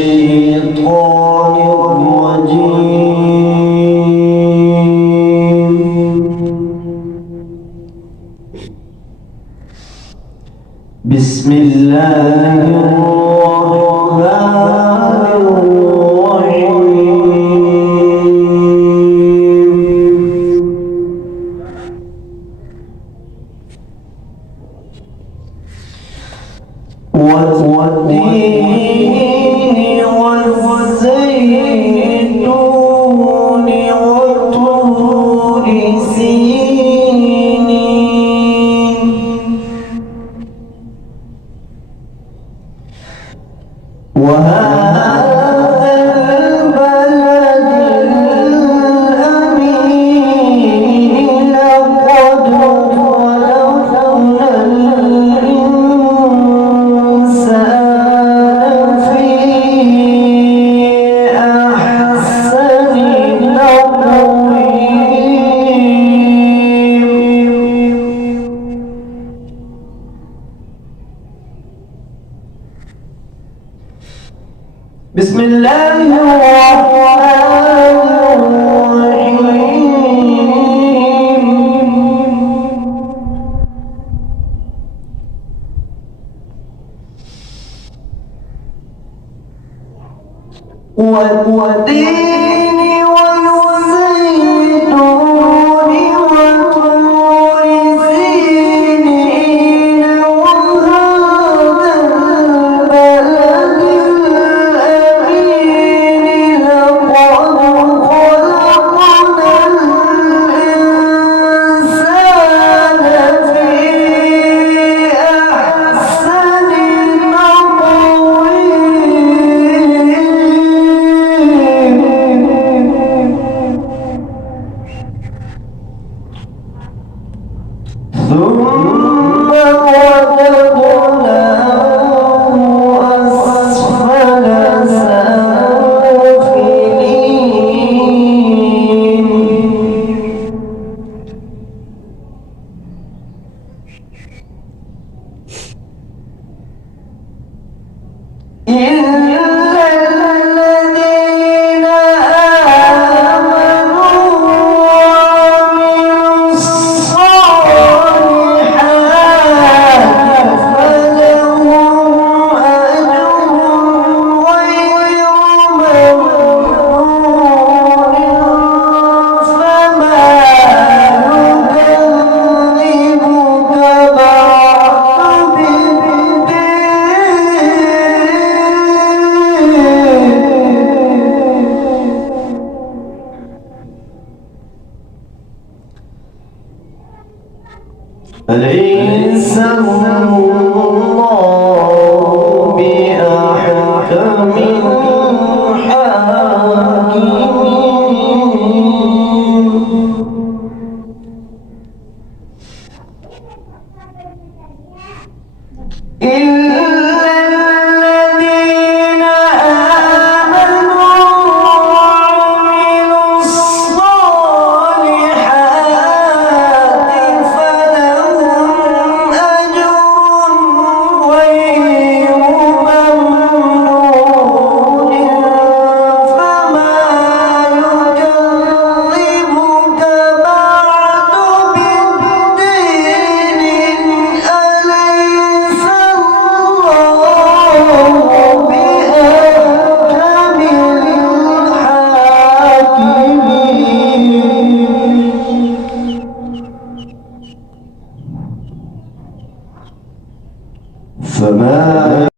الشيطان الرجيم. بسم الله الرحمن الرحيم. والتين والزيتون وطور سينين وهذا البلد الأمين لقد خلقنا الإنسان في أحسن تقويم. بسم الله الرحمن الرحيم. والتين والزيتون وطور سينين وهذا البلد الأمين لقد خلقنا الإنسان في أحسن تقويم. ثم رددناه أسفل سافلين. إلا الذين آمنوا وعملوا الصالحات فلهم أجر غير ممنون. فما يكذبك بعد أليس الله بأحكم الحاكمين. إلا الذين آمنوا وعملوا الصالحات فلهم أجر غير ممنون. فما يكذبك بعد بالدين. أليس الله بأحكم الحاكمين. فما